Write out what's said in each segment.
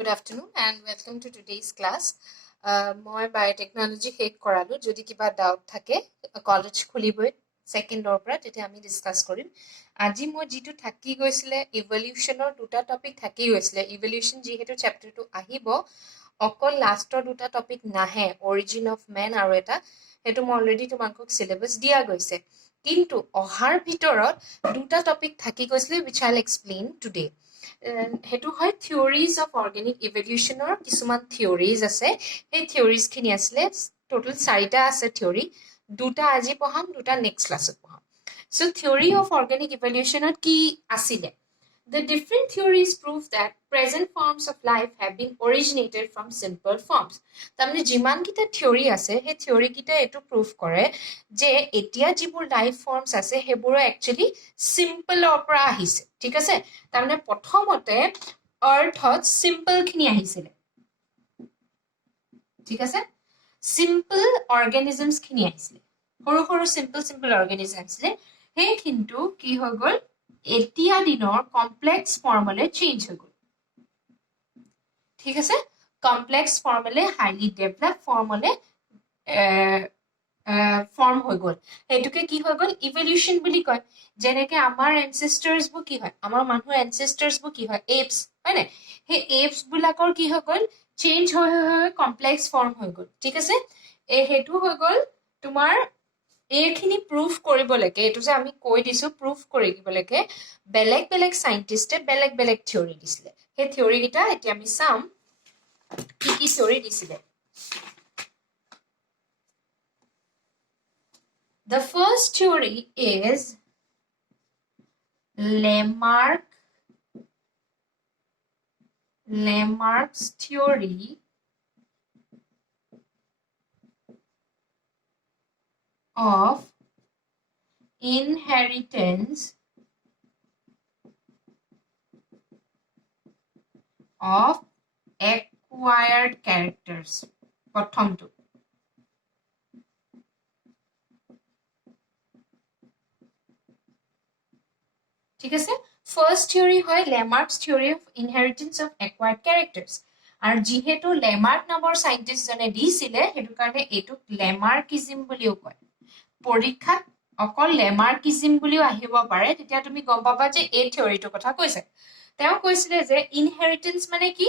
Good afternoon and welcome to today's class. মই biotechnology শেষ কৰালো যদি কিবা ডাউট থাকে কলেজ খুলিবই সেকেন্ডৰ পৰা তেতিয়া আমি ডিসকাস কৰিম আজি মই যেটো থাকি গৈছিলে ইভলিউশনৰ দুটা টপিক থাকি গৈছিলে ইভলিউশন যেহেতু চ্যাপ্টাৰটো আহিব অকল লাষ্টৰ দুটা টপিক নাহে অৰিজিন অফ ম্যান আৰু এটা হেতু মই অলৰেডি তোমাকক সিলেবাস দিয়া গৈছে কিন্তু অহাৰ ভিতৰত দুটা টপিক থাকি গৈছিলে which I'll explain today হেতু হয় থিওৰিজ অফ অৰ্গেনিক ইভলিউশনৰ কিছুমান থিওৰিজ আছে এই থিওৰিজ খিনি আসলে টোটাল 4টা আছে থিওৰি দুটা আজি পঢ়াম দুটা নেক্সট ক্লাছত পঢ়াম সো থিওৰি অফ অৰ্গেনিক ইভলিউশনত কি আছিল The different theories prove that present forms of life have been originated from simple forms. তাৰমানে যিমান কিটা থিওৰি আছে সেই থিওৰি কিটা এটো প্ৰুভ কৰে যে এতিয়া যিবোৰ লাইফ ফৰ্মছ আছে হেবোৰ একচুয়ালি সিম্পলৰ পৰা আহিছে ঠিক আছে তাৰমানে প্ৰথমতে আৰ্থত সিম্পল খিনি আহিছিল ঠিক আছে সিম্পল অৰ্গানিজমছ খিনি আহিছিল সৰু সৰু সিম্পল অৰ্গানিজম আছিল হে কিন্তু কি হৈ গল এতিয়া দিনৰ কমপ্লেক্স ফৰ্মলে চেঞ্জ হৈ গল ঠিক আছে কমপ্লেক্স ফৰ্মলে হাইলি ডেভেলপ ফৰ্মলে ফৰ্ম হৈ গল হেতুকে কি হৈ গল ইভলিউশন বুলি কয় যেনেকে আমাৰ এনসেস্টৰ্স বু কি হয় আমাৰ মানুহৰ এনসেস্টৰ্স বু কি হয় এপস হয় না হে এপস বুলাকৰ কি হৈ গল চেঞ্জ হৈ কমপ্লেক্স ফৰ্ম হৈ গল ঠিক আছে হেতু হৈ গল তোমাৰ এইখিনি প্ৰুফ কৰিব লাগে এটো যে আমি কৈ দিছো প্ৰুফ কৰিব লাগে বেলেগ বেলেগ সাইন্টিস্টে বেলেগ বেলেগ থিওৰি দিছিলে হে থিওৰি গিটা এতিয়া আমি চাম কি কি থিওৰি দিছিলে The first theory is Lamarck's theory of inheritance of acquired characters. প্ৰথমটো ঠিক আছে ফাৰ্স্ট থিওৰি হয় Lamarck's theory of inheritance of acquired characters আৰ যেহেতু ল্যামাৰ্ক নামৰ সাইন্টিস্ট জনে দিছিলে হেতু কাৰণে এটো ল্যামাৰ্কিজম বুলিও কয় পৰীক্ষাত অকল ল্যামাৰ্কিজম বুলিও আহিব পাৰে তেতিয়া তুমি গম পাবা যে এই থিওৰিটোৰ কথা কৈছে তেওঁ কৈছিলে যে ইনহেৰিটেন্স মানে কি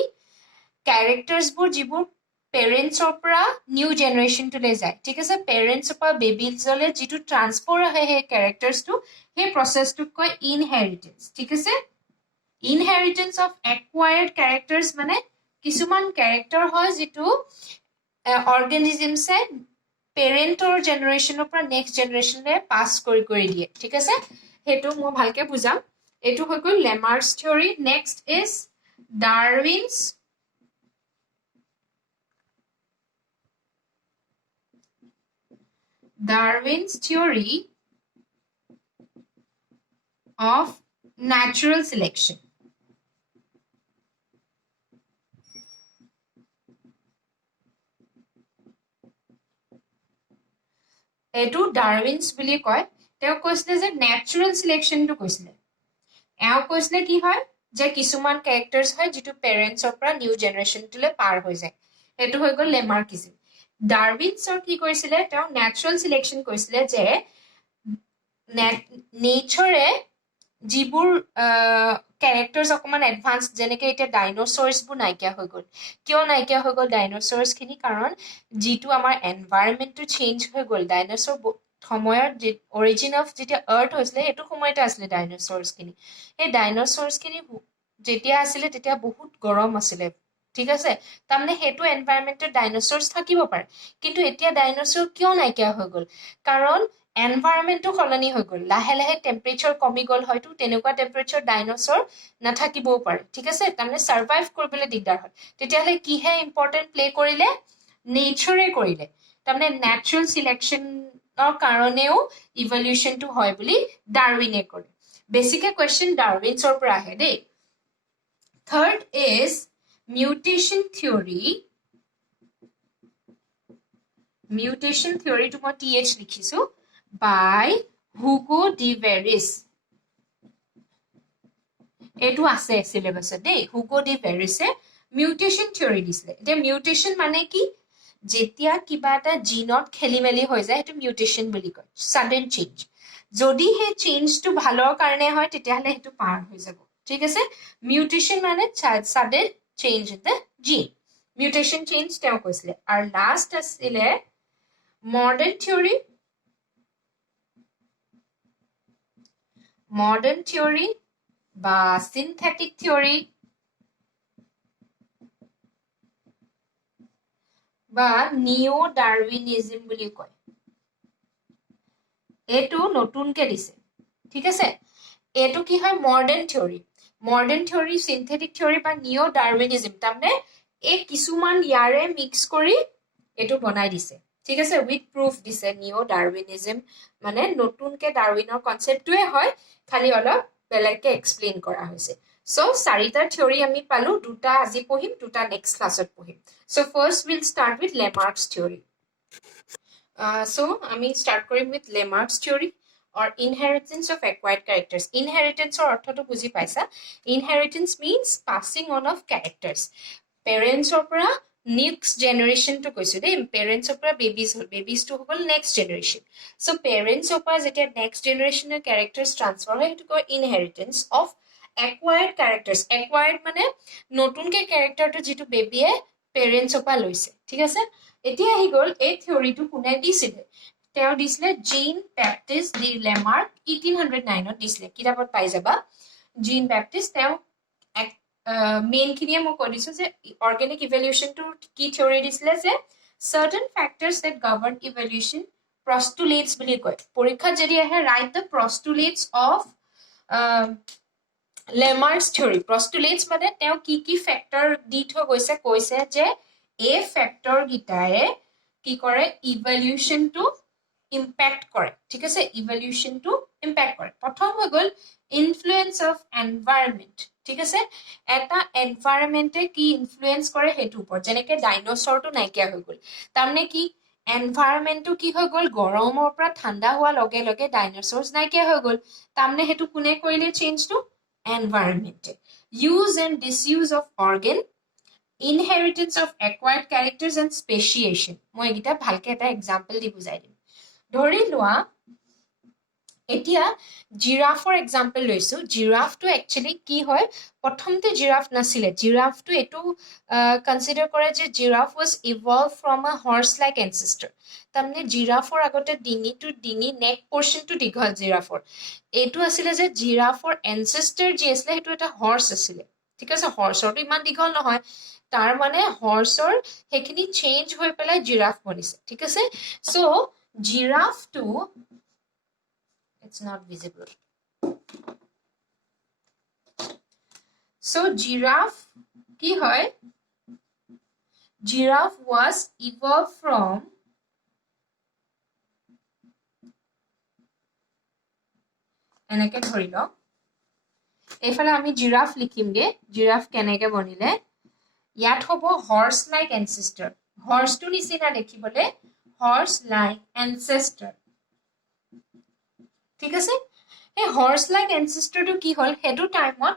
ক্যাৰেক্টাৰ্স বোৰ যিবোৰ পেৰেন্টছৰ পৰা নিউ জেনাৰেশন টু লৈ যায় ঠিক আছে পেৰেন্টছৰ পৰা বেবিজলে যিটো ট্ৰান্সফাৰ আহে হে ক্যাৰেক্টাৰ্সটো হে প্ৰসেসটো কয় ইনহেৰিটেন্স ঠিক আছে ইনহেৰিটেন্স অফ অ্যাকোয়াৰ্ড ক্যাৰেক্টাৰ্স মানে কিছুমান ক্যাৰেক্টাৰ হয় যেটো অৰ্গানিজমসে পেৰেন্টৰ জেনাৰেশনৰ পৰা নেক্সট জেনাৰেশনলে পাস কৰি দিয়ে ঠিক আছে হেতু মই ভালকে বুজাম এটো হৈ গল Lamarck's theory next is Darwin's theory of natural selection. এটো ডারউইনস বুলি কয় তেওঁ কৈছিলে যে ন্যাচারাল সিলেকশনটো কৈছিলে এও কৈছিলে কি হয় যে কিছুমান ক্যাৰেক্টাৰ্স হয় যেটো পেৰেন্টছৰ পৰা নিউ জেনাৰেশনটোলে পাৰ হৈ যায় এটো হৈ গল লেমাৰ্কিজম ডাৰউইনছৰ কি কৈছিলে তেওঁ ন্যাচাৰাল সিলেকশন কৈছিলে যে নেচাৰে যিবোৰ ক্যাৰেক্টাৰ্স অকমান এডভান্স যেনেকে এটা ডাইনোসৰস বু নাইকিয়া হৈ গল কিয় নাইকিয়া হৈ গল ডাইনোসৰস খিনি কাৰণ যেটো আমাৰ এনভায়ৰনমেন্টটো চেঞ্জ হৈ গল ডাইনোসৰ সময়ত অৰিজিন অফ যেতিয়া আৰ্থ হৈছিলে এটো সময়তে আছিল ডাইনোসৰস খিনি এই ডাইনোসৰস খিনি যেতিয়া আছিল তেতিয়া বহুত গৰম আছিল ঠিক আছে তাৰমানে হেতু এনভায়ৰনমেন্টত ডাইনোসৰস থাকিব পাৰে কিন্তু এতিয়া ডাইনোসৰ কিয় নাইকিয়া হৈ গল কাৰণ এনভায়ৰনমেন্টটো সলনি হৈ গল লাহে লাহে টেম্পাৰেচাৰ কমি গল হয়তো তেনেকুৱা টেম্পাৰেচাৰ ডাইনোসৰ নাথাকিবও পাৰে ঠিক আছে তাৰমানে সাৰ্ভাইভ কৰিবলৈ দিগদাৰ হয় তেতিয়ালে কি হে ইম্পৰ্টেন্ট প্লে কৰিলে নেচাৰে কৰিলে তাৰমানে ন্যাচাৰাল সিলেকশনৰ কাৰণেও ইভলিউশনটো হয় বুলি ডাৰউইনে কৰে বেসিক কোৱেশ্চন ডাৰউইনছৰ পৰা আহে দেই third is mutation theory to মই th লিখিছো by Hugo de Veris এটো আছে সিলেবাসত দেই Hugo de Veris mutation theory দিছিলে এতিয়া মিউটেশন মানে কি যেতিয়া কিবা এটা জিনত খেলিমেলি হৈ যায় সেইটো মিউটেশন বুলি কয় সাডেন চেঞ্জ যদি সেই চেঞ্জটো ভালৰ কাৰণে হয় তেতিয়াহলে সেইটো পাৰ হৈ যাব ঠিক আছে মিউটেশন মানে sudden change in the gene mutation change তেওঁ কৈছিলে আৰু লাষ্ট আছিলে মডাৰ্ণ থিওৰি বা সিনথেটিক থিওৰি বা নিও ডাৰউইনিজম বুলি কয় এইটো নতুনকে দিছে ঠিক আছে এইটো কি হয় মডাৰ্ণ থিওৰি সিনথেটিক থিওৰি বা নিও ডাৰউইনিজম তাৰমানে এই কিছুমান ইয়াৰে মিক্স কৰি এইটো বনাই দিছে ঠিক আছে উইথ প্ৰুফ দিছে নিও ডাৰউইনিজম মানে নতুনকে ডাৰউইনৰ কনসেপ্টটোৱে হয় খালি অলপ বেলেগকে এক্সপ্লেইন কৰা হৈছে সো চাৰিটা থিওৰি আমি পালো দুটা আজি পঢ়িম দুটা নেক্সট ক্লাছত পঢ়িম so first will start with Lamarck's theory so আমি start কৰিম with Lamarck's theory or inheritance of acquired characters. Inheritance or অৰ্থটো বুজি পাইছা inheritance means passing on of characters. Parents or পৰা next generation to কৈছো দেই parents or পৰা babies to হ'ল next generation. So parents or পৰা যেতিয়া next generation characters transfer হয় সেইটো কয় inheritance of acquired characters. Acquired মানে নতুনকে characterটো যিটো বেবিয়ে parents or পৰা লৈছে ঠিক আছে এতিয়া আহি গ'ল এই থিওৰিটো কোনে দিছিলে তেওঁ দিছিলে জিন বেপ্টিষ্ট ডি লেমাৰ্ক 1809 দিছিলে কিতাপত পাই যাবা জিন বেপ্টিষ্ট তেওঁ মেইন খিনিয়ে মই কৈ দিছো যে অৰ্গেনিক ইভলিউশনটো কি থিওৰি দিছিলে যে certain factors that govern evolution postulates বুলি কয় পৰীক্ষাত যদি আহে write the postulates of Lamarck's theory postulates মানে তেওঁ কি ফেক্টৰ দি থৈ গৈছে কৈছে যে এই ফেক্টৰ গিটাৰে কি কৰে ইভলিউশনটো ইম্প্যাক্ট কৰে ঠিক আছে ইভলিউশনটো ইম্প্যাক্ট কৰে প্ৰথম হৈ গ'ল ইনফ্লুয়েন্স অফ এনভায়ৰনমেন্ট ঠিক আছে এটা এনভায়ৰনমেন্টে কি ইনফ্লুয়েন্স কৰে হেতু ওপৰত যেনেকে ডাইনোসৰটো নাইকিয়া হৈ গ'ল তাৰমানে কি এনভায়ৰনমেন্টটো কি হৈ গ'ল গৰমৰ পৰা ঠাণ্ডা হোৱা লগে লগে ডাইনোসৰছ নাইকিয়া হৈ গ'ল তাৰমানে হেতু কোনে কৰিলে চেঞ্জটো এনভায়ৰনমেন্টে use and disuse of organ inheritance of acquired characters and speciation মই এটা ভালকে এটা এক্সাম্পল দি বুজাই দিম ধৰি লোৱা এতিয়া জিৰাফৰ এক্সাম্পল লৈছো জিৰাফটো একচুয়ালি কি হয় প্ৰথমতে জিৰাফ নাছিলে জিৰাফটো এটো কনসিডাৰ কৰে যে giraffe was evolved from a horse like ancestor তাৰমানে জিৰাফৰ আগতে ডিঙি নেক পোৰ্শনটো দীঘল জিৰাফৰ এটো আছিলে যে জিৰাফৰ এনসেস্টাৰ যি আছিলে হেতু এটা হৰ্স আছিলে ঠিক আছে হৰ্সৰটো ইমান দীঘল নহয় তাৰ মানে হৰ্সৰ হেখিনি চেঞ্জ হৈ পেলাই জিৰাফ বনিছে ঠিক আছে so জিৰাফটো it's not visible so giraffe ki hoy giraffe was evolved from এনেকে ধৰি ল এফালে আমি জিৰাফ লিখিম গে জিৰাফ কেনেকে বনিলে ইয়াত হ'ব হৰ্স লাইক এনসেস্টাৰ হৰ্সটো নিচিনা দেখিবলে হৰ্স লাইক এনসেস্টাৰ ঠিক আছে এই হৰ্স লাইক এনসেস্টাৰটো কি হল হেতু টাইমত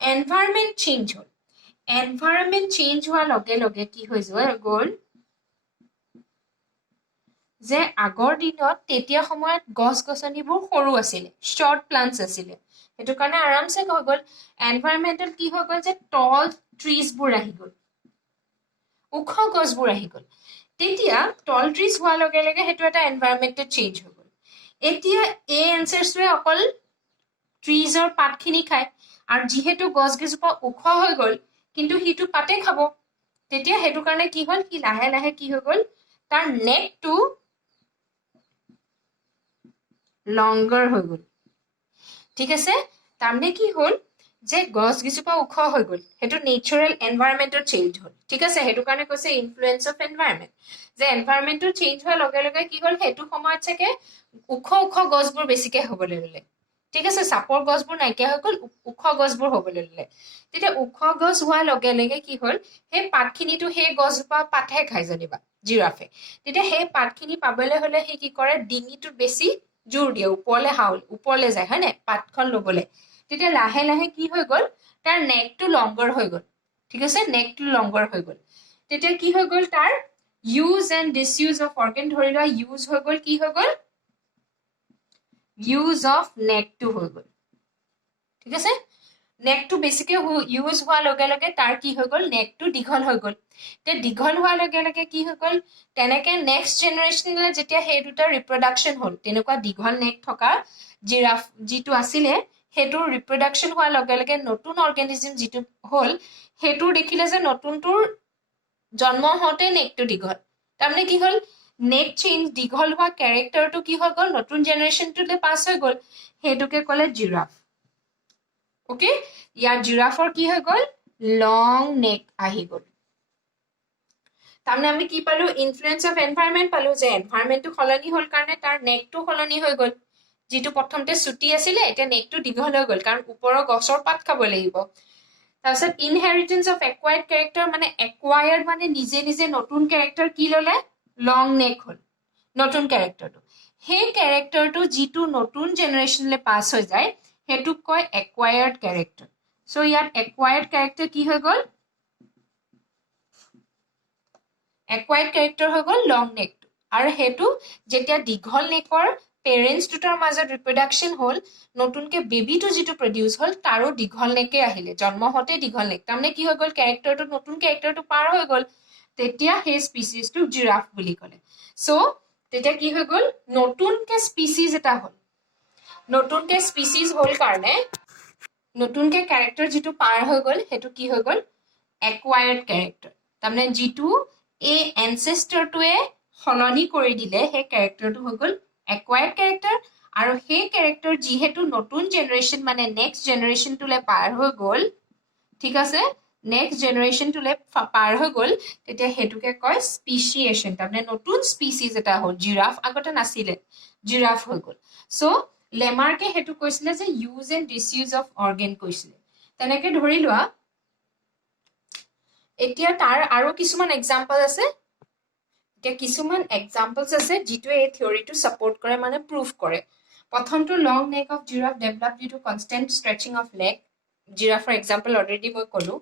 এনভায়ৰনমেন্ট চেঞ্জ হল এনভায়ৰনমেন্ট চেঞ্জ হোৱা লগে লগে কি হৈ গ'ল যে আগৰ দিনত তেতিয়া সময়ত গছ গছনিবোৰ সৰু আছিল শৰ্ট প্লান্টস আছিল হেতু কাৰণে আৰামছে হৈ গ'ল এনভায়ৰনমেন্টল কি হৈ গ'ল যে টল ট্ৰিজ বোৰ আহি গ'ল ওখ গছবোৰ আহি গ'ল তেতিয়া টল ট্ৰিজ হোৱা লগে লগে হেতু এটা এনভায়ৰনমেন্টল চেঞ্জ হৈ গ'ল এতিয়া এই এনসেস্টাৰে অকল ট্ৰিজৰ পাতখিনি খায় আৰু যিহেতু গছ গছজোপা ওখ হৈ গ'ল কিন্তু হিটো পাতে খাব তেতিয়া হেতু কাৰণে কি হ'ল কি লাহে লাহে কি হৈ গ'ল তাৰ নেকটো লংগাৰ হৈ গ'ল ঠিক আছে তাৰমানে কি হ'ল যে গছ গছজোপা ওখ হৈ গ'ল হেতু নেচাৰেল এনভায়ৰনমেন্টৰ চেঞ্জ হ'ল ঠিক আছে হেতু কাৰণে কৈছে ইনফ্লুয়েন্স অফ এনভায়ৰনমেন্ট যে এনভায়ৰনমেন্টৰ চেঞ্জ হোৱা লগে লগে কি হ'ল হেতু সময়ত চাগে ওখ গছবোৰ বেছিকে হ'বলৈ ল'লে ঠিক আছে সাপৰ গছবোৰ নাইকিয়া হৈ গ'ল ওখ গছবোৰ হ'বলৈ ল'লে তেতিয়া ওখ গছ হোৱা লগে লগে কি হ'ল সেই পাতখিনিটো সেই গছজোপা পাতহে খাই জানিবা জিৰাফে তেতিয়া সেই পাতখিনি পাবলৈ হ'লে সি কি কৰে ডিঙিটো বেছি জোৰ দিয়ে ওপৰলে যায় হয় নে পাতখন ল'বলৈ তেতিয়া লাহে লাহে কি হৈ গ'ল তাৰ নেকটো লংগাৰ হৈ গ'ল ঠিক আছে নেকটো লংগাৰ হৈ গ'ল তেতিয়া কি হৈ গ'ল তাৰ use and disuse of organ ধৰি লোৱা ইউজ হৈ গ'ল কি হৈ গ'ল ইউজ অফ নেকটো হৈ গ'ল ঠিক আছে নেকটো বেছিকে ইউজ হোৱাৰ লগে লগে তাৰ কি হৈ গ'ল নেকটো দীঘল হৈ গ'ল তে দীঘল হোৱাৰ লগে লগে কি হৈ গ'ল তেনেকে নেক্সট জেনেৰেশ্যনলৈ যেতিয়া সেই দুটা ৰিপ্ৰডাকশ্যন হ'ল তেনেকুৱা দীঘল নেক থকা জিৰাফ যিটো আছিলে সেইটো ৰিপ্ৰডাকশ্যন হোৱাৰ লগে লগে নতুন অৰ্গেনিজম যিটো হ'ল সেইটো দেখিলে যে নতুনটোৰ জন্ম হওঁতে নেকটো দীঘল তাৰমানে কি হ'ল নেক চেঞ্জ দীঘল হোৱা কেৰেক্টাৰটো কি হৈ গ'ল নতুন জেনেৰেশ্যনটোলৈ পাছ হৈ গ'ল সেইটোকে ক'লে জিৰাফ ওকে ইয়াৰ জিৰাফৰ কি হৈ গ'ল লং নেক আহি গ'ল তাৰমানে আমি কি পালো ইনফ্লুৱেঞ্চ অফ এনভাইৰনমেণ্ট পালো যে এনভাইৰনমেণ্টটো সলনি হ'ল কাৰণে তাৰ নেকটো সলনি হৈ গ'ল যিটো প্ৰথমতে চুটি আছিলে এতিয়া নেকটো দীঘল হৈ গ'ল কাৰণ ওপৰৰ গছৰ পাত খাব লাগিব তাৰপিছত ইনহেৰিটেন্স অফ একুৱাৰ্ড কেৰেক্টাৰ মানে একুৱায়াৰ্ড মানে নিজে নিজে নতুন কেৰেক্টাৰ কি ল'লে লং নেক হ'ল নতুন কেৰেক্টাৰটো সেই কেৰেক্টাৰটো যিটো নতুন জেনেৰেশ্যনলৈ পাছ হৈ যায় সেইটোক কয় একুৱায়াৰ্ড কেৰেক্টাৰ চ' ইয়াত একুৱায়াৰ্ড কেৰেক্টাৰ কি হৈ গ'ল একুৱায়াৰ্ড কেৰেক্টাৰ হৈ গ'ল লং নেকটো আৰু সেইটো যেতিয়া দীঘল নেকৰ পেৰেণ্টছ দুটাৰ মাজত ৰিপ্ৰডাকশ্যন হ'ল নতুনকে বেবিটো যিটো প্ৰডিউচ হ'ল তাৰো দীঘল নেকে আহিলে জন্ম হওঁতে দীঘল নেক তাৰমানে কি হৈ গ'ল কেৰেক্টাৰটো নতুন কেৰেক্টাৰটো পাৰ হৈ গ'ল তেতিয়া সেই স্পিচিছটোক জিৰাফ বুলি ক'লে চ' তেতিয়া কি হৈ গ'ল নতুনকে স্পিচিছ এটা হ'ল নতুনকে স্পিচিছ হ'ল কাৰণে নতুনকে কেৰেক্টাৰ যিটো পাৰ হৈ গ'ল সেইটো কি হৈ গ'ল একুৱায়াৰ্ড কেৰেক্টাৰ তাৰমানে যিটো এই এনচেষ্টাৰটোৱে সলনি কৰি দিলে সেই কেৰেক্টাৰটো হৈ গ'ল একুৱায়াৰ্ড কেৰেক্টাৰ আৰু সেই কেৰেক্টাৰ যিহেতু নতুন জেনেৰেশ্যন মানে নেক্সট জেনেৰেশ্যনটোলৈ পাৰ হৈ গ'ল ঠিক আছে নেক্সট জেনেৰেশ্যনটোলৈ পাৰ হৈ গ'ল তেতিয়া সেইটোকে কয় স্পিচিয়েশ্যন তাৰমানে নতুন স্পিচিছ এটা হ'ল জিৰাফ আগতে নাছিলে জিৰাফ হৈ গ'ল চ' লেমাৰ্কে সেইটো কৈছিলে যে use and disuse of organ কৈছিলে তেনেকে ধৰি লোৱা এতিয়া তাৰ আৰু কিছুমান এক্সাম্পল আছে এতিয়া কিছুমান এক্সাম্পলছ আছে যিটোৱে এই থিয়ৰিটো ছাপোৰ্ট কৰে মানে প্ৰুভ কৰে প্ৰথমটো long neck of giraffe develop due to constant stretching of neck জিৰাফৰ এক্সাম্পল অলৰেডি মই ক'লো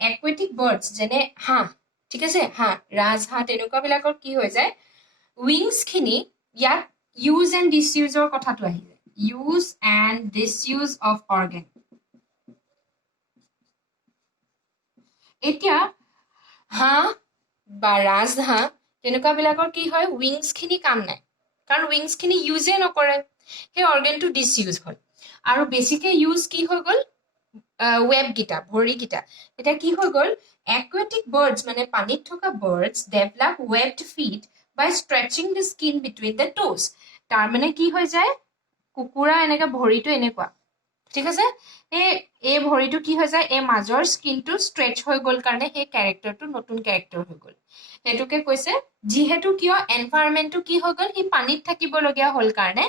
একুৱেটিক বাৰ্ডছ যেনে হাঁহ ঠিক আছে হাঁহ ৰাজহাঁহ তেনেকুৱাবিলাকৰ কি হৈ যায় উইংছখিনি ইয়াত ইউজ এণ্ড ডিসইউজৰ কথাটো আহি যায় use and disuse of organ এতিয়া হাঁহ বা ৰাজহাঁহ তেনেকুৱাবিলাকৰ কি হয় উইংছখিনি কাম নাই কাৰণ উইংছখিনি ইউজে নকৰে সেই অৰ্গেনটো ডিসইউজ হ'ল আৰু বেছিকে ইউজ কি হৈ গ'ল ৱেবকেইটা ভৰিকেইটা এতিয়া কি হৈ গ'ল একুৱেটিক বাৰ্ডছ মানে পানীত থকা birds develop webbed feet by stretching the skin between the toes তাৰমানে কি হৈ যায় কুকুৰা এনেকে ভৰিটো এনেকুৱা ঠিক আছে এই ভৰিটো কি হৈ যায় এই মাজৰ স্কিনটো ষ্ট্ৰেচ হৈ গ'ল কাৰণে সেই কেৰেক্টাৰটো নতুন কেৰেক্টাৰ হৈ গ'ল সেইটোকে কৈছে যিহেতু কিয় এনভাইৰনমেণ্টটো কি হৈ গ'ল সি পানীত থাকিবলগীয়া হ'ল কাৰণে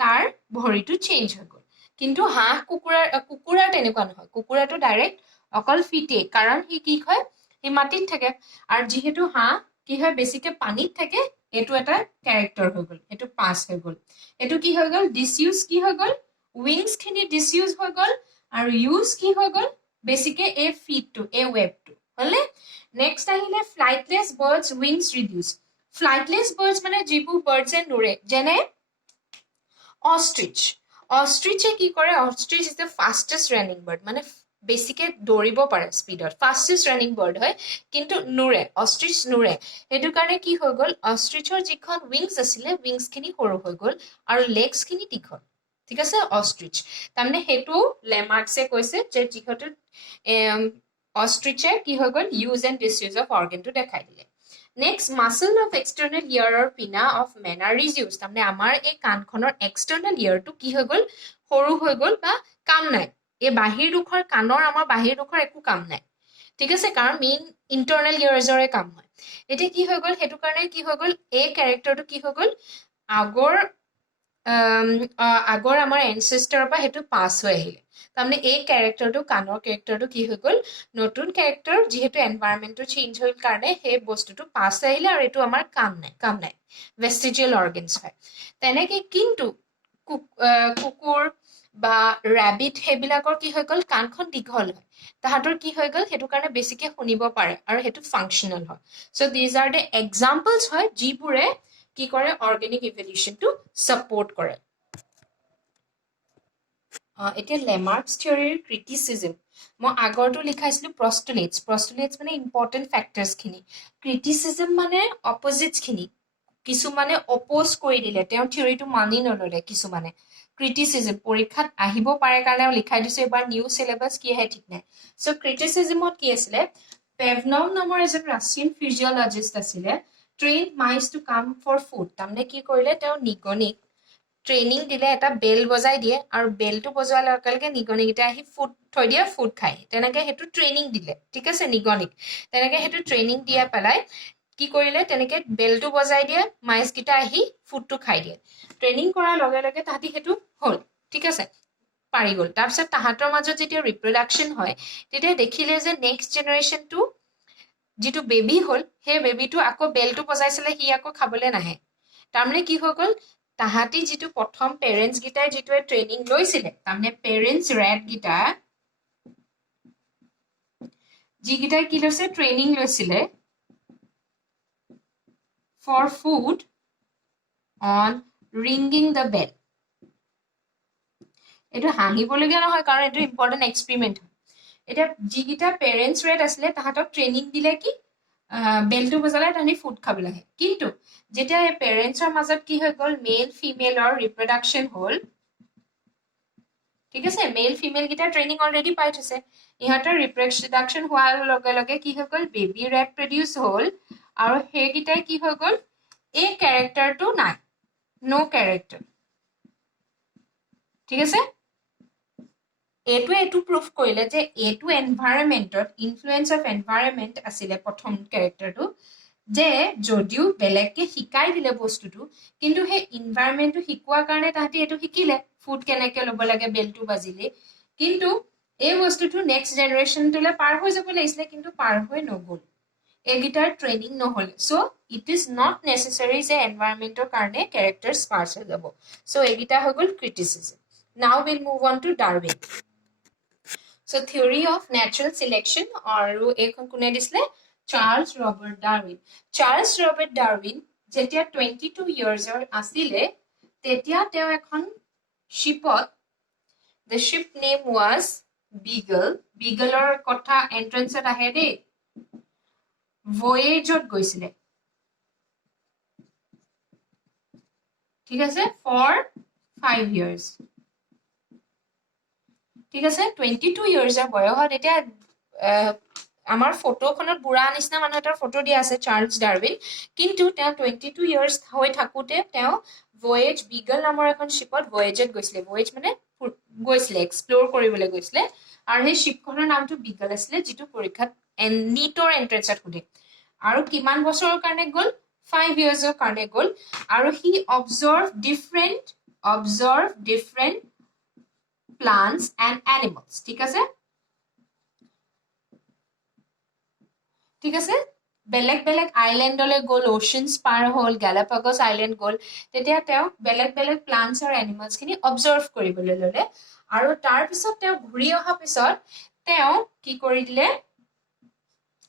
তাৰ ভৰিটো চেঞ্জ হৈ গ'ল কিন্তু হাঁহ কুকুৰাৰ তেনেকুৱা নহয় কুকুৰাটো ডাইৰেক্ট অকল ফিটেই কাৰণ সি কি হয় সি মাটিত থাকে আৰু যিহেতু হাঁহ কি হয় বেছিকে পানীত থাকে এইটো এটা কেৰেক্টাৰ হৈ গ'ল এইটো পাছ হৈ গ'ল এইটো কি হৈ গ'ল ডিসইউজ কি হৈ গ'ল উইংছখিনি ডিসইউজ হৈ গ'ল আৰু ইউজ কি হৈ গ'ল বেছিকে এই ফিটটো এই ৱেবটো হ'লে নেক্সট আহিলে flightless birds wings reduce flightless birds মানে যিবোৰ বাৰ্ডছে নুৰে যেনে অষ্ট্ৰিচে কি কৰে ostrich is the fastest running bird মানে বেছিকে দৌৰিব পাৰে স্পীডত ফাষ্টেষ্ট ৰানিং বাৰ্ড হয় কিন্তু নুৰে অষ্ট্ৰিচ নুৰে সেইটো কাৰণে কি হৈ গ'ল অষ্ট্ৰিচৰ যিখন উইংছ আছিলে উইংছখিনি সৰু হৈ গ'ল আৰু লেগছখিনি দীঘল ঠিক আছে অষ্ট্ৰিচ তাৰমানে সেইটো লেমাৰ্কছে কৈছে যে যিহেতু অষ্ট্ৰিচে কি হৈ গ'ল ইউজ এণ্ড ডিসইউজ অফ অৰ্গেনটো দেখাই দিলে নেক্সট মাসল অফ এক্সটাৰ্নেল ইয়াৰৰ পিনা অফ মেনাৰ ৰিজিউজ তাৰমানে আমাৰ এই কাণখনৰ এক্সটাৰ্নেল ইয়াৰটো কি হৈ গ'ল সৰু হৈ গ'ল বা কাম নাই এই বাহিৰ দুখৰ কাণৰ আমাৰ বাহিৰ দুখৰ একো কাম নাই ঠিক আছে কাৰণ মেইন ইণ্টাৰনেল ইয়াৰ্ছৰে কাম হয় এতিয়া কি হৈ গ'ল সেইটো কাৰণে কি হৈ গ'ল এই কেৰেক্টাৰটো কি হৈ গ'ল আগৰ আমাৰ এনচেষ্টাৰৰ পৰা সেইটো পাছ হৈ আহিলে তাৰমানে এই কেৰেক্টাৰটো কাণৰ কেৰেক্টাৰটো কি হৈ গ'ল নতুন কেৰেক্টাৰ যিহেতু এনভাইৰনমেণ্টটো চেঞ্জ হ'ল কাৰণে সেই বস্তুটো পাছ আহিলে আৰু এইটো আমাৰ কাম নাই ভেষ্টিজিয়েল অৰ্গেনছ হয় তেনেকে কিন্তু কুকুৰ বা ৰেবিট হেবিলাকৰ কি হৈ গ'ল কাণখন দীঘল হয় তাহাঁতৰ কি হৈ গ'ল সেইটো কাৰণে বেছিকে শুনিব পাৰে আৰু সেইটো ফাংচনেল হয় so these are the examples হয় যিবোৰে কি কৰে অৰ্গেনিক ইভলিউশনটো সাপোৰ্ট কৰে এতিয়া লেমাৰ্কছ থিয়ৰীৰ ক্ৰিটিচিজম মই আগৰটো লিখাইছিলো প্ৰস্টুলেটছ মানে ইম্পৰ্টেণ্ট ফেক্টৰ্ছখিনি ক্ৰিটিচিজম মানে অপজিটছখিনি কিছুমানে অপ'জ কৰি দিলে তেওঁৰ থিয়ৰীটো মানি নললে কিছুমানে ক্ৰিটিচিজম পৰীক্ষাত আহিব পাৰে কাৰণে লিখাই দিছো এবাৰ নিউ চিলেবাছ কি আহে ঠিক নাই সো ক্ৰিটিচিজমত কি আছিলে পেভনম নামৰ এজন ৰাছিয়ান ফিজিঅলজিষ্ট আছিলে train mice to come for food তাৰমানে কি কৰিলে তেওঁ নিগনিক ট্ৰেইনিং দিলে এটা বেল বজাই দিয়ে আৰু বেলটো বজোৱাৰ লগে লগে নিগনিকেইটা আহি ফুড থৈ দিয়ে ফুড খায় তেনেকে সেইটো ট্ৰেইনিং দিলে ঠিক আছে নিগনিক তেনেকে সেইটো ট্ৰেইনিং দিয়া পেলাই কি কৰিলে তেনেকে বেলটো বজাই দিয়ে মাইছকেইটা আহি ফুডটো খাই দিয়ে ট্ৰেইনিং কৰাৰ লগে লগে তাহাঁতি সেইটো হ'ল ঠিক আছে পাৰি গ'ল তাৰপিছত তাহাঁতৰ মাজত যেতিয়া ৰিপ্ৰডাকশ্যন হয় তেতিয়া দেখিলে যে নেক্সট জেনেৰেশ্যনটো যিটো বেবী হ'ল সেই বেবীটো আকৌ বেলটো বজাইছিলে সি আকৌ খাবলৈ নাহে তাৰমানে কি হৈ গ'ল তাহাঁতি যিটো প্ৰথম পেৰেণ্টছ গিটাই যিটোৱে ট্ৰেইনিং লৈছিলে তাৰমানে পেৰেণ্টছ ৰেট গিটা যিকেইটাই কি লৈছে ট্ৰেইনিং লৈছিলে for food on ringing the বেল এইটো হাঁহিবলগীয়া নহয় কাৰণ এইটো ইম্পৰ্টেণ্ট এক্সপেৰিমেণ্ট হয় এতিয়া যিকেইটা পেৰেণ্টছ ৰেট আছিলে তাহাঁতক ট্ৰেইনিং দিলে কি বেলটো বজালে তাহাঁতি ফুড খাবলৈ আহে কিন্তু যেতিয়া এই পেৰেণ্টছৰ মাজত কি হৈ গ'ল মেল ফিমেলৰ ৰিপ্ৰডাকশ্যন হ'ল ঠিক আছে male female guitar training already পাই থৈছে ইহঁতৰ ৰিপ্ৰডাকশ্যন হোৱাৰ লগে লগে কি হৈ গ'ল বেবী ৰেট প্ৰডিউচ হ'ল আৰু সেইকেইটাই কি হৈ গ'ল এই কেৰেক্টাৰটো নাই নো কেৰেক্টাৰ ঠিক আছে এইটো প্ৰুফ কৰিলে যে এইটো এনভাইৰনমেণ্টত ইনফ্লুৱেঞ্চ অফ এনভাইৰনমেণ্ট আছিলে প্ৰথম কেৰেক্টাৰটো যে যদিও বেলেগকে শিকাই দিলে বস্তুটো কিন্তু সেই ইনভাইৰনমেণ্টটো শিকোৱাৰ কাৰণে তাহাঁতি এইটো শিকিলে ফুড কেনেকে ল'ব লাগে বেলটো বাজিলে কিন্তু এই বস্তুটো নেক্সট জেনেৰেশ্যনটোলৈ পাৰ হৈ যাব লাগিছিলে কিন্তু পাৰ হৈ নগ'ল এইকেইটাৰ ট্ৰেইনিং নহ'লে চ' ইট ইজ নট নেচেচাৰী যে এনভাইৰনমেণ্টৰ কাৰণে কেৰেক্টাৰ স্পাৰ্চ হৈ যাব চ' এইকেইটা হৈ গ'ল criticism now will move on to Darwin So theory of natural selection আৰু এইখন কোনে দিছিলে Charles Robert Darwin Charles Robert Darwin যেতিয়া 22 ইয়াৰ্ছৰ আছিলে তেতিয়া তেওঁ এখন শিপত the ship name was বিগলৰ কথা এন্ট্ৰেন্সত আহে দেই ভয়েজত গৈছিলে ঠিক আছে for 5 years ঠিক আছে 22 ইয়াৰ্ছৰ বয়সত এতিয়া আমাৰ ফটোখনত বুঢ়া নিচিনা মানুহ এটাৰ ফটো দিয়া আছে চাৰ্লছ ডাৰউইন কিন্তু তেওঁ 22 ইয়াৰ্ছ হৈ থাকোঁতে তেওঁ ভয়েজ বিগল নামৰ এখন শিপত ভয়েজত গৈছিলে ভয়েজ মানে গৈছিলে এক্সপ্ল'ৰ কৰিবলৈ গৈছিলে আৰু সেই শিপখনৰ নামটো বিগল আছিলে যিটো পৰীক্ষাত নিটৰ এন্ট্ৰেন্সত সুধে আৰু কিমান বছৰৰ কাৰণে গ'ল 5 ইয়াৰ্ছৰ কাৰণে গ'ল আৰু he observe different plants and animals ঠিক আছে বেলেগ বেলেগ আইল্যান্ডলৈ গ'ল ওশানছ পাৰ হ'ল গ্যালাপাগোছ আইল্যান্ড গ'ল তেতিয়া তেওঁ বেলেগ বেলেগ প্লান্টছ আৰু এনিমেলছ খিনি অবজাৰ্ভ কৰিবলৈ ল'লে আৰু তাৰ পিছত তেওঁ ঘূৰি অহা পিছত তেওঁ কি কৰি দিলে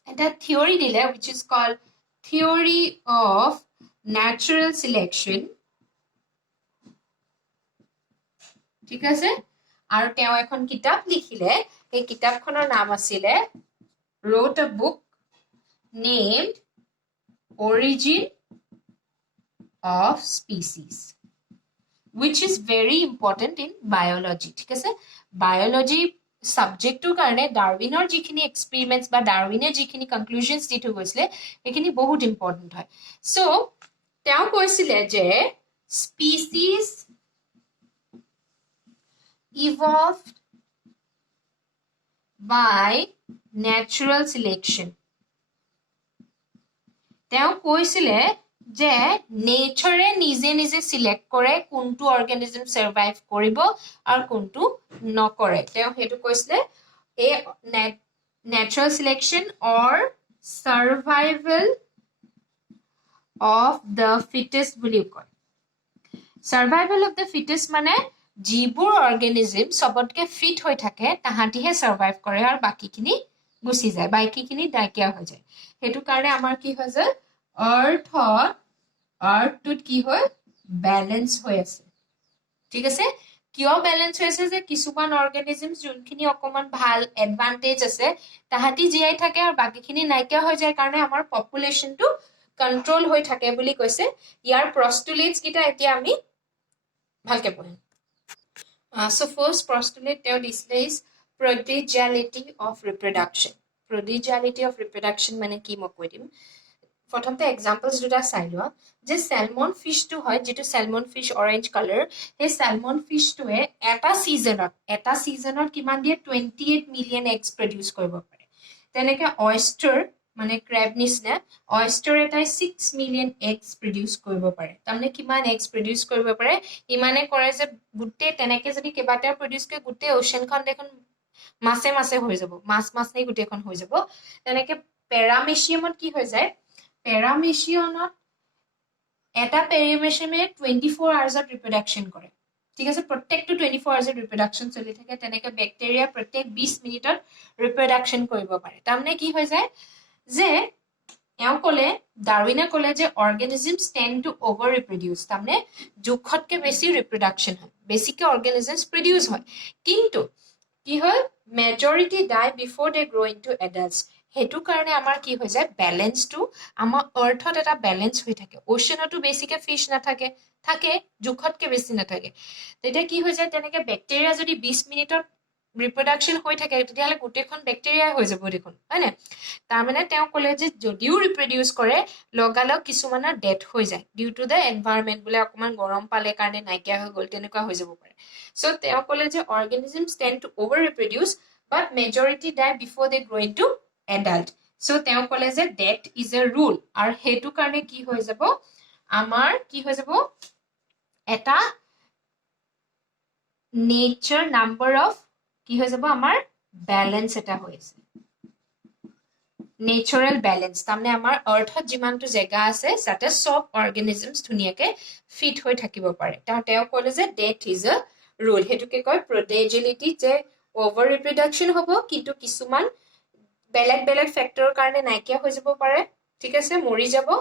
এটা থিয়ৰী দিলে which is called theory of natural selection ঠিক আছে আৰু তেওঁ এখন কিতাপ লিখিলে এই কিতাপখনৰ নাম আছিলে wrote a book named Origin of Species which is very important in biology ঠিক আছে biology সাবজেক্টৰ কাৰণে ডাৰউইনৰ যিখিনি এক্সপেৰিমেন্টছ বা ডাৰউইনে যিখিনি কনক্লুজনছ দি থৈ গৈছিলে সেইখিনি বহুত ইম্পৰ্টেণ্ট হয় সো তেওঁ কৈছিলে যে স্পিচিজ evolved by natural selection তেওঁ কৈছিলে যে নেচাৰে নিজে নিজে সিলেক্ট কৰে কোনটো অৰ্গানিজম সাৰ্ভাইভ কৰিব আৰু কোনটো নকৰে তেওঁ হেতু কৈছিলে এ natural selection or survival of the fittest বুলি কয় survival of the fittest মানে যিবোৰ অৰ্গেনিজম সবতকে ফিট হৈ থাকে তাহাঁতিহে সাৰ্ভাইভ কৰে আৰু বাকিখিনি গুচি যায় বাকিখিনি নাইকিয়া হৈ যায় সেইটো কাৰণে আমাৰ কি হয় যে আৰ্থটোত কি হয় ব্যালেন্স হৈ আছে ঠিক আছে কিয় ব্যালেন্স হৈ আছে যে কিছুমান অৰ্গেনিজম যোনখিনি অকমান ভাল এডভান্টেজ আছে তাহাঁতি জীয়াই থাকে আৰু বাকিখিনি নাইকিয়া হৈ যায় কাৰণে আমাৰ পপুলেশ্যনটো কন্ট্ৰোল হৈ থাকে বুলি কৈছে ইয়াৰ পস্তুলেটস কিটা এতিয়া আমি ভালকে পঢ়িম so first postulate তেওঁ দিছিলে is prodigality of reproduction prodigality of reproduction মানে কি মই কৈ দিম প্ৰথমতে এক্সাম্পলস দুটা চাই লোৱা যে স্যালমন ফিশটো হয় যেটো স্যালমন ফিশ অৰেঞ্জ কালাৰ এই স্যালমন ফিশটোৱে এটা সিজনত কিমান দিয়ে 28 মিলিয়ন এগস প্ৰডিউস কৰিব পাৰে তেনেকে অয়েস্টাৰ মানে ক্ৰেব নিচিনা অয়েস্টাৰ এটাই 6 মিলিয়ন এগস প্ৰডিউস কৰিব পাৰে তাৰমানে কিমান এগস প্ৰডিউস কৰিব পাৰে ইমানে কৰে যে গুটে তেনেকে যদি কেবাটাও প্ৰডিউস কৰে গুটে ওশেনখন দেখোন মাছে মাছে হৈ যাব মাছ নাই গুটেখন হৈ যাব তেনেকে পেৰামেচিয়ামত কি হৈ যায় পেৰামেচিয়নত এটা পেৰামেচিয়ামে 24 আৱাৰ্ছত ৰিপ্ৰডাকচন কৰে ঠিক আছে প্ৰত্যেকটো 24 আৱাৰ্ছত ৰিপ্ৰডাকচন চলি থাকে তেনেকে ব্যাকটেৰিয়া প্ৰত্যেক 20 মিনিটত ৰিপ্ৰডাকচন কৰিব পাৰে তাৰমানে কি হৈ যায় যে এওঁ কলে ডাৰউইনে কলে যে অৰ্গেনিজমছ টেন্ড টু ওভাৰ ৰিপ্ৰডিউস তাৰমানে জোখতকে বেছি ৰিপ্ৰডাকচন হয় বেছিকে অৰ্গেনিজমছ প্ৰডিউস হয় কিন্তু কি হয় majority die before they grow into এডাল্টস হেতু কাৰণে আমাৰ কি হৈ যায় ব্যালেন্সটো আমাৰ আৰ্থত এটা ব্যালেন্স হৈ থাকে ওশেনতো বেছিকে ফিশ নাথাকে থাকে জোখতকে বেছি নাথাকে তেতিয়া কি হৈ যায় তেনেকে ব্যাকটেৰিয়া যদি 20 মিনিটত ৰিপ্ৰডাকচন হৈ থাকে তেতিয়ালে গুটেখন ব্যাকটেৰিয়া হৈ যাব দেখোন হয়নে তাৰমানে তেওঁ কলে যে যদিও ৰিপ্ৰডিউস কৰে লগালগ কিছুমানৰ ডেথ হৈ যায় ডিউ টু দ্য এনভায়ৰনমেন্ট বুলে অকমান গৰম পালে কাৰণে নাইকিয়া হৈ গল তেনেকুৱা হৈ যাব পাৰে সো তেওঁ কলে যে organisms tend to over reproduce but majority die before they grow into adult so তেওঁ কলে যে ডেথ ইজ এ ৰুল আৰু হেতু কাৰণে কি হৈ যাব আমাৰ কি হৈ যাব এটা নেচাৰ নাম্বাৰ অফ কি হৈ যাব আমাৰ ব্যালেন্স এটা হৈ আছে নেচাৰেল ব্যালেন্স তাৰমানে আমাৰ আৰ্থত যিমানটো জেগা আছে যাতে সব অৰ্গেনিজমছ ধুনিয়াকে ফিট হৈ থাকিব পাৰে তেওঁ কলে যে ডেথ ইজ এ ৰুল হেতুকে কয় প্ৰডিজিলিটি যে ওভাৰ ৰিপ্ৰডাকচন হ'ব কিন্তু কিছুমান বেলেগ বেলেগ ফেক্টৰৰ কাৰণে নাইকিয়া হৈ যাব পাৰে ঠিক আছে মৰি যাব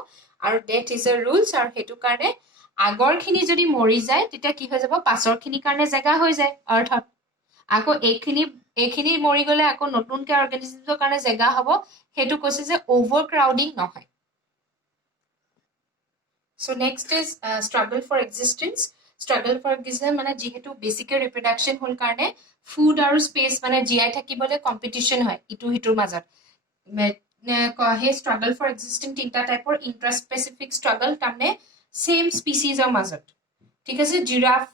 আৰু ডেথ ইজ এ ৰুলছ আৰু হেতু কাৰণে আগৰখিনি যদি মৰি যায় তেতিয়া কি হৈ যাব পাছৰখিনি কাৰণে জেগা হৈ যায় আৰ্থত আকৌ এইখিনি মৰি গলে আকৌ নতুনকে অৰ্গেনিজমৰ কাৰণে জেগা হ'ব হেতু কৈছে যে ওভাৰ ক্ৰাউডিং নহয় so next is struggle for existence struggle for existence মানে যেহেতু বেছিকে ৰিপ্ৰডাকচন হল কাৰণে ফুড আৰু স্পেস মানে জিআই থাকিবলৈ কম্পিটিশন হয় ইটো হিটোৰ মাজত হে struggle for existence তিনটা টাইপৰ ইন্ট্ৰাস্পেসিফিক struggle তাৰমানে সেম স্পিচিজৰ মাজত ঠিক আছে জিৰাফ